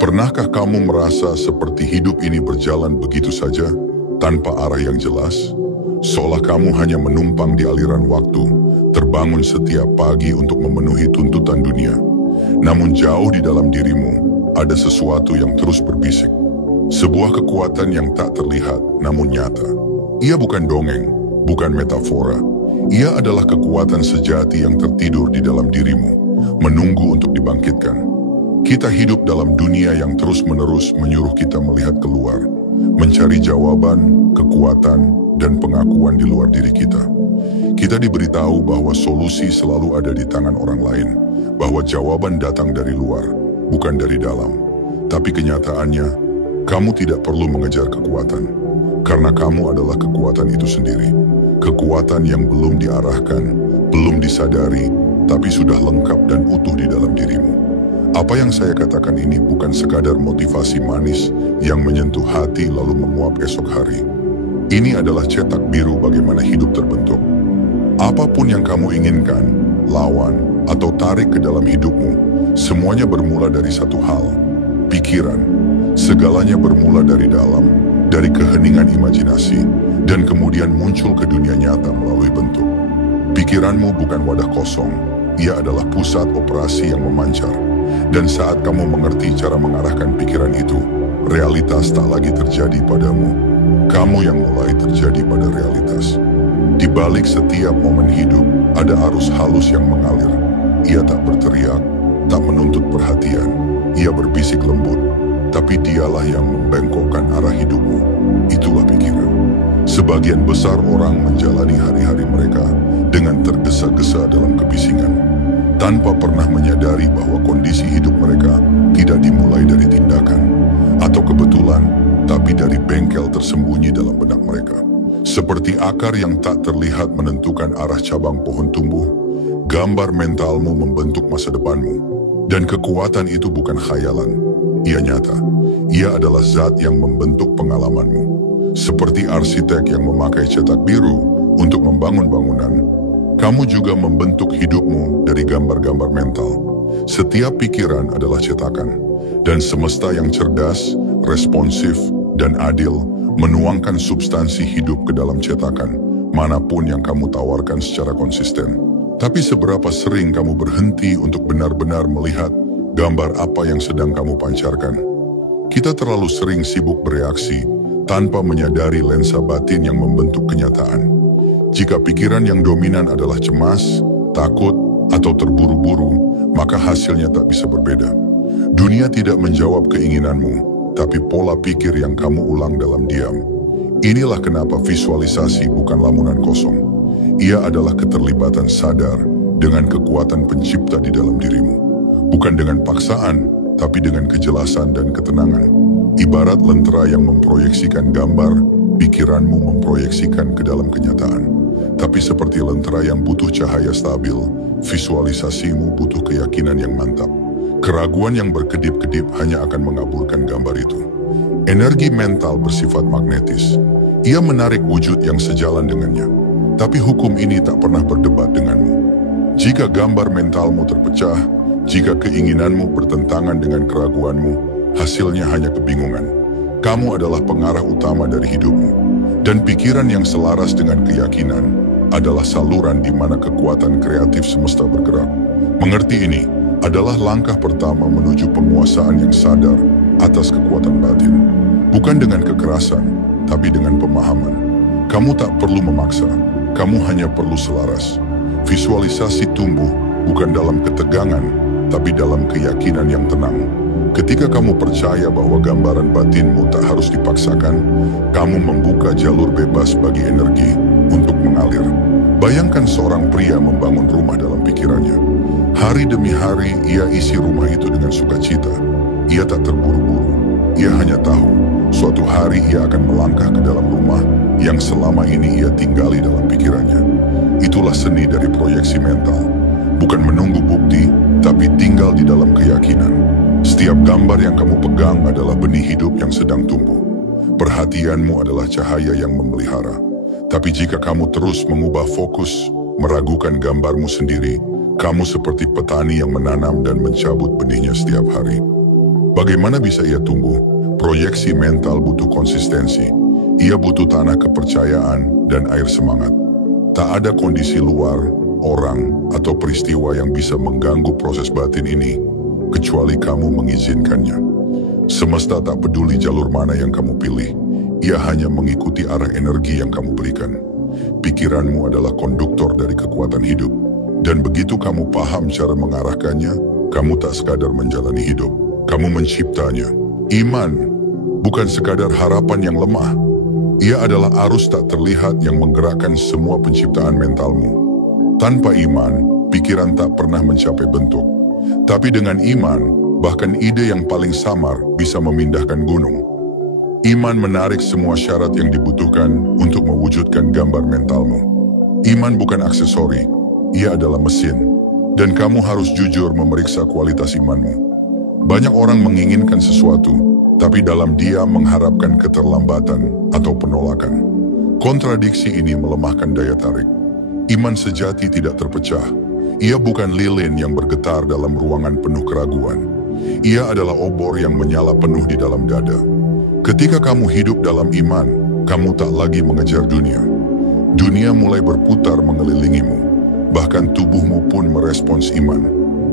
Pernahkah kamu merasa seperti hidup ini berjalan begitu saja, tanpa arah yang jelas? Seolah kamu hanya menumpang di aliran waktu, terbangun setiap pagi untuk memenuhi tuntutan dunia. Namun jauh di dalam dirimu, ada sesuatu yang terus berbisik. Sebuah kekuatan yang tak terlihat, namun nyata. Ia bukan dongeng, bukan metafora. Ia adalah kekuatan sejati yang tertidur di dalam dirimu, menunggu untuk dibangkitkan. Kita hidup dalam dunia yang terus-menerus menyuruh kita melihat keluar, mencari jawaban, kekuatan, dan pengakuan di luar diri kita. Kita diberitahu bahwa solusi selalu ada di tangan orang lain, bahwa jawaban datang dari luar, bukan dari dalam. Tapi kenyataannya, kamu tidak perlu mengejar kekuatan, karena kamu adalah kekuatan itu sendiri. Kekuatan yang belum diarahkan, belum disadari, tapi sudah lengkap dan utuh di dalam dirimu. Apa yang saya katakan ini bukan sekadar motivasi manis yang menyentuh hati lalu menguap esok hari. Ini adalah cetak biru bagaimana hidup terbentuk. Apapun yang kamu inginkan, lawan, atau tarik ke dalam hidupmu, semuanya bermula dari satu hal, pikiran. Segalanya bermula dari dalam, dari keheningan imajinasi, dan kemudian muncul ke dunia nyata melalui bentuk. Pikiranmu bukan wadah kosong, ia adalah pusat operasi yang memancar. Dan saat kamu mengerti cara mengarahkan pikiran itu, realitas tak lagi terjadi padamu. Kamu yang mulai terjadi pada realitas. Di balik setiap momen hidup, ada arus halus yang mengalir. Ia tak berteriak, tak menuntut perhatian. Ia berbisik lembut, tapi dialah yang membengkokkan arah hidupmu. Itulah pikiran. Sebagian besar orang menjalani hari-hari mereka dengan tergesa-gesa dalam kebisingan, tanpa pernah menyadari bahwa kondisi hidup mereka tidak dimulai dari tindakan atau kebetulan, tapi dari bengkel tersembunyi dalam benak mereka. Seperti akar yang tak terlihat menentukan arah cabang pohon tumbuh, gambar mentalmu membentuk masa depanmu. Dan kekuatan itu bukan khayalan, ia nyata. Ia adalah zat yang membentuk pengalamanmu. Seperti arsitek yang memakai cetak biru untuk membangun bangunan, kamu juga membentuk hidupmu dari gambar-gambar mental. Setiap pikiran adalah cetakan, dan semesta yang cerdas, responsif, dan adil menuangkan substansi hidup ke dalam cetakan, manapun yang kamu tawarkan secara konsisten. Tapi seberapa sering kamu berhenti untuk benar-benar melihat gambar apa yang sedang kamu pancarkan? Kita terlalu sering sibuk bereaksi tanpa menyadari lensa batin yang membentuk kenyataan. Jika pikiran yang dominan adalah cemas, takut, atau terburu-buru, maka hasilnya tak bisa berbeda. Dunia tidak menjawab keinginanmu, tapi pola pikir yang kamu ulang dalam diam. Inilah kenapa visualisasi bukan lamunan kosong. Ia adalah keterlibatan sadar dengan kekuatan pencipta di dalam dirimu. Bukan dengan paksaan, tapi dengan kejelasan dan ketenangan. Ibarat lentera yang memproyeksikan gambar, pikiranmu memproyeksikan ke dalam kenyataan. Tapi seperti lentera yang butuh cahaya stabil, visualisasimu butuh keyakinan yang mantap. Keraguan yang berkedip-kedip hanya akan mengaburkan gambar itu. Energi mental bersifat magnetis. Ia menarik wujud yang sejalan dengannya. Tapi hukum ini tak pernah berdebat denganmu. Jika gambar mentalmu terpecah, jika keinginanmu bertentangan dengan keraguanmu, hasilnya hanya kebingungan. Kamu adalah pengarah utama dari hidupmu. Dan pikiran yang selaras dengan keyakinan adalah saluran di mana kekuatan kreatif semesta bergerak. Mengerti ini adalah langkah pertama menuju penguasaan yang sadar atas kekuatan batin. Bukan dengan kekerasan, tapi dengan pemahaman. Kamu tak perlu memaksa, kamu hanya perlu selaras. Visualisasi tumbuh bukan dalam ketegangan, tapi dalam keyakinan yang tenang. Ketika kamu percaya bahwa gambaran batinmu tak harus dipaksakan, kamu membuka jalur bebas bagi energi untuk mengalir. Bayangkan seorang pria membangun rumah dalam pikirannya. Hari demi hari ia isi rumah itu dengan sukacita. Ia tak terburu-buru. Ia hanya tahu, suatu hari ia akan melangkah ke dalam rumah yang selama ini ia tinggali dalam pikirannya. Itulah seni dari proyeksi mental. Bukan menunggu bukti, tapi tinggal di dalam keyakinan. Setiap gambar yang kamu pegang adalah benih hidup yang sedang tumbuh. Perhatianmu adalah cahaya yang memelihara. Tapi jika kamu terus mengubah fokus, meragukan gambarmu sendiri, Kamu seperti petani yang menanam dan mencabut benihnya setiap hari. Bagaimana bisa ia tumbuh? Proyeksi mental butuh konsistensi. Ia butuh tanah kepercayaan dan air semangat. Tak ada kondisi luar, orang, atau peristiwa yang bisa mengganggu proses batin ini, kecuali kamu mengizinkannya. Semesta tak peduli jalur mana yang kamu pilih, ia hanya mengikuti arah energi yang kamu berikan. Pikiranmu adalah konduktor dari kekuatan hidup, dan begitu kamu paham cara mengarahkannya, kamu tak sekadar menjalani hidup, kamu menciptanya. Iman bukan sekadar harapan yang lemah, ia adalah arus tak terlihat yang menggerakkan semua penciptaan mentalmu. Tanpa iman, pikiran tak pernah mencapai bentuk. Tapi dengan iman, bahkan ide yang paling samar bisa memindahkan gunung. Iman menarik semua syarat yang dibutuhkan untuk mewujudkan gambar mentalmu. Iman bukan aksesori, ia adalah mesin. Dan kamu harus jujur memeriksa kualitas imanmu. Banyak orang menginginkan sesuatu, tapi dalam dia mengharapkan keterlambatan atau penolakan. Kontradiksi ini melemahkan daya tarik. Iman sejati tidak terpecah. Ia bukan lilin yang bergetar dalam ruangan penuh keraguan. Ia adalah obor yang menyala penuh di dalam dada. Ketika kamu hidup dalam iman, kamu tak lagi mengejar dunia. Dunia mulai berputar mengelilingimu. Bahkan tubuhmu pun merespons iman.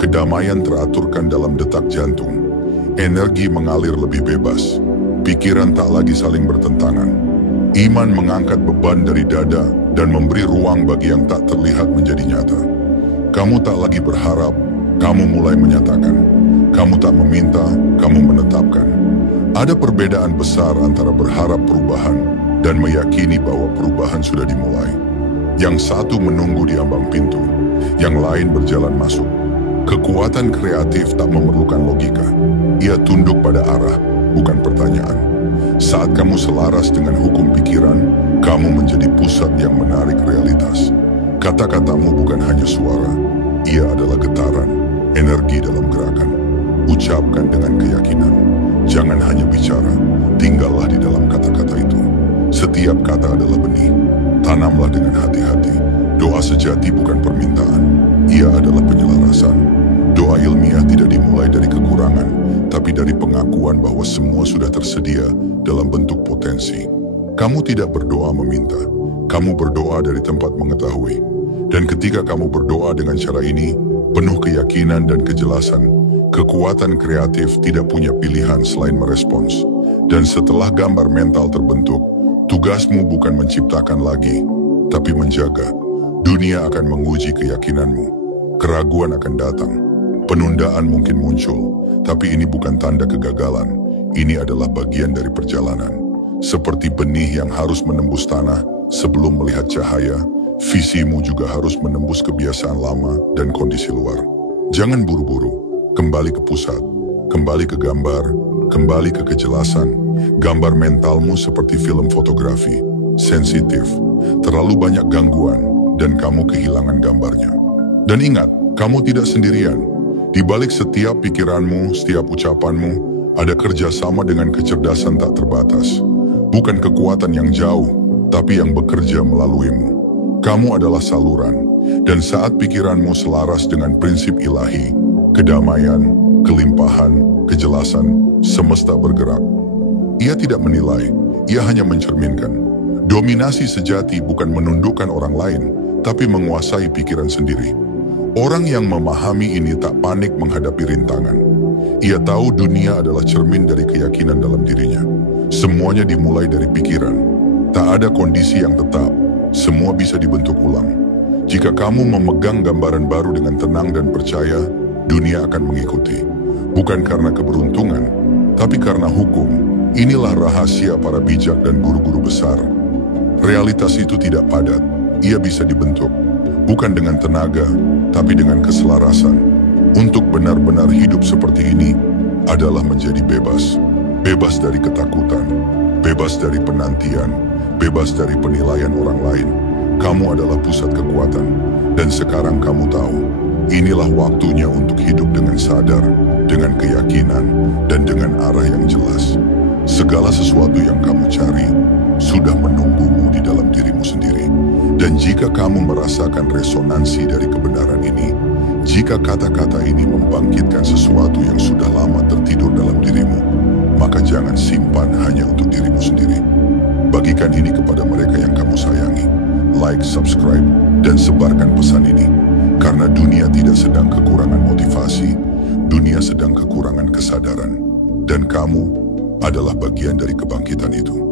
Kedamaian teraturkan dalam detak jantung. Energi mengalir lebih bebas. Pikiran tak lagi saling bertentangan. Iman mengangkat beban dari dada dan memberi ruang bagi yang tak terlihat menjadi nyata. Kamu tak lagi berharap, kamu mulai menyatakan. Kamu tak meminta, kamu menetapkan. Ada perbedaan besar antara berharap perubahan dan meyakini bahwa perubahan sudah dimulai. Yang satu menunggu di ambang pintu, yang lain berjalan masuk. Kekuatan kreatif tak memerlukan logika. Ia tunduk pada arah, bukan pertanyaan. Saat kamu selaras dengan hukum pikiran, kamu menjadi pusat yang menarik realitas. Kata-katamu bukan hanya suara, ia adalah getaran, energi dalam gerakan. Ucapkan dengan keyakinan. Jangan hanya bicara, tinggallah di dalam kata-kata itu. Setiap kata adalah benih. Tanamlah dengan hati-hati. Doa sejati bukan permintaan, ia adalah penyelarasan. Doa ilmiah tidak dimulai dari kekurangan, tapi dari pengakuan bahwa semua sudah tersedia dalam bentuk potensi. Kamu tidak berdoa meminta, kamu berdoa dari tempat mengetahui. Dan ketika kamu berdoa dengan cara ini, penuh keyakinan dan kejelasan, kekuatan kreatif tidak punya pilihan selain merespons. Dan setelah gambar mental terbentuk, tugasmu bukan menciptakan lagi, tapi menjaga. Dunia akan menguji keyakinanmu. Keraguan akan datang. Penundaan mungkin muncul, tapi ini bukan tanda kegagalan. Ini adalah bagian dari perjalanan. Seperti benih yang harus menembus tanah sebelum melihat cahaya, visimu juga harus menembus kebiasaan lama dan kondisi luar. Jangan buru-buru, kembali ke pusat, kembali ke gambar, kembali ke kejelasan. Gambar mentalmu seperti film fotografi, sensitif, terlalu banyak gangguan, dan kamu kehilangan gambarnya. Dan ingat, kamu tidak sendirian. Di balik setiap pikiranmu, setiap ucapanmu, ada kerjasama dengan kecerdasan tak terbatas. Bukan kekuatan yang jauh, tapi yang bekerja melaluimu. Kamu adalah saluran, dan saat pikiranmu selaras dengan prinsip ilahi, kedamaian, kelimpahan, kejelasan, semesta bergerak. Ia tidak menilai, ia hanya mencerminkan. Dominasi sejati bukan menundukkan orang lain, tapi menguasai pikiran sendiri. Orang yang memahami ini tak panik menghadapi rintangan. Ia tahu dunia adalah cermin dari keyakinan dalam dirinya. Semuanya dimulai dari pikiran. Tak ada kondisi yang tetap, semua bisa dibentuk ulang. Jika kamu memegang gambaran baru dengan tenang dan percaya, dunia akan mengikuti. Bukan karena keberuntungan, tapi karena hukum. Inilah rahasia para bijak dan guru-guru besar. Realitas itu tidak padat, ia bisa dibentuk. Bukan dengan tenaga, tapi dengan keselarasan. Untuk benar-benar hidup seperti ini adalah menjadi bebas. Bebas dari ketakutan, bebas dari penantian, bebas dari penilaian orang lain. Kamu adalah pusat kekuatan. Dan sekarang kamu tahu, inilah waktunya untuk hidup dengan sadar, dengan keyakinan, dan dengan arah yang jelas. Segala sesuatu yang kamu cari sudah menunggumu di dalam dirimu sendiri. Dan jika kamu merasakan resonansi dari kebenaran ini, Jika kata-kata ini membangkitkan sesuatu yang sudah lama tertidur dalam dirimu, maka jangan simpan hanya untuk dirimu sendiri. Bagikan ini kepada mereka yang kamu sayangi. Like, subscribe, dan sebarkan pesan ini. Karena dunia tidak sedang kekurangan motivasi, dunia sedang kekurangan kesadaran. Dan kamu adalah bagian dari kebangkitan itu.